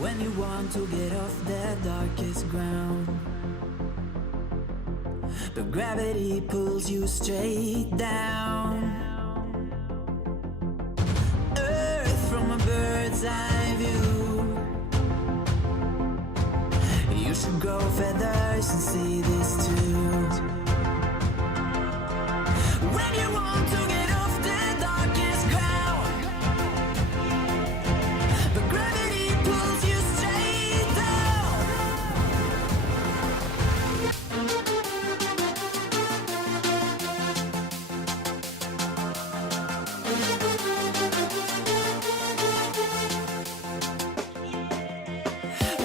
When you want to get off the darkest ground, but gravity pulls you straight down. Earth from a bird's eye view. You should grow feathers and see this too. When you want to get off the darkest ground, but gravity pulls you straight down.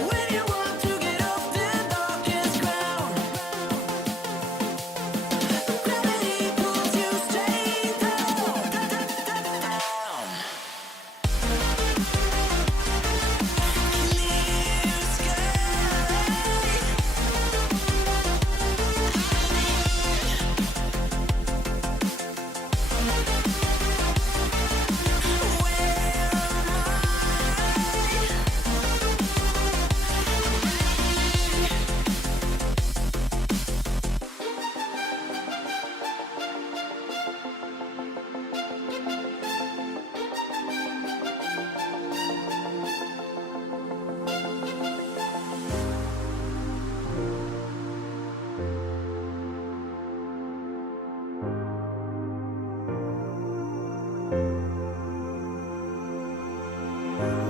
When you want to get off the darkest ground, gravity pulls you straight down. Clear sky.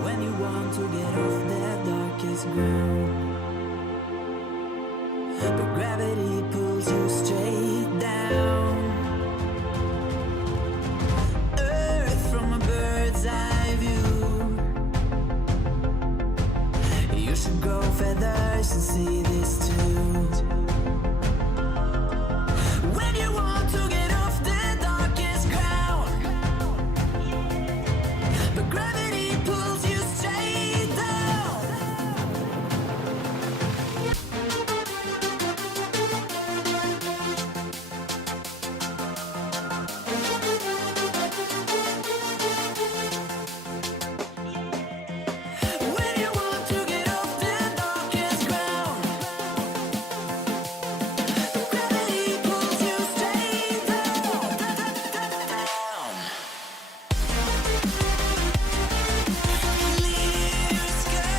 When you want to get off the darkest ground, but gravity pulls you straight down. Earth from a bird's eye view. You should grow feathers and see this too. When you want to get off the darkest ground, but gravity pulls you straight down. When you want to get off the darkest ground, but gravity pulls you straight down. Clear sky.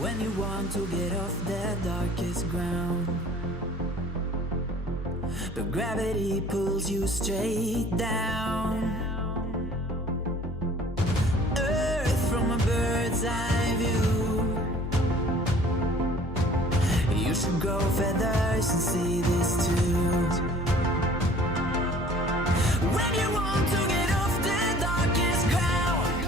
When you want to get off the darkest ground, but gravity pulls you straight down. Earth from a bird's eye view. You should grow feathers and see this too. When you want to get off the darkest ground,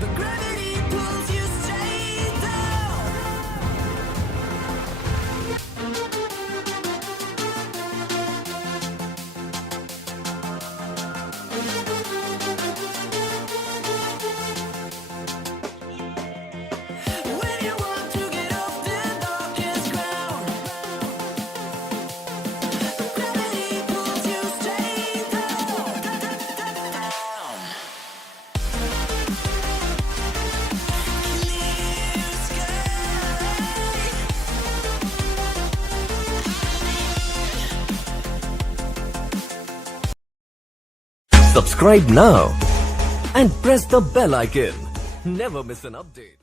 but gravity pulls you straight down. When you want to get off the darkest ground, but gravity pulls you straight Subscribe now and press the bell icon. Never miss an update.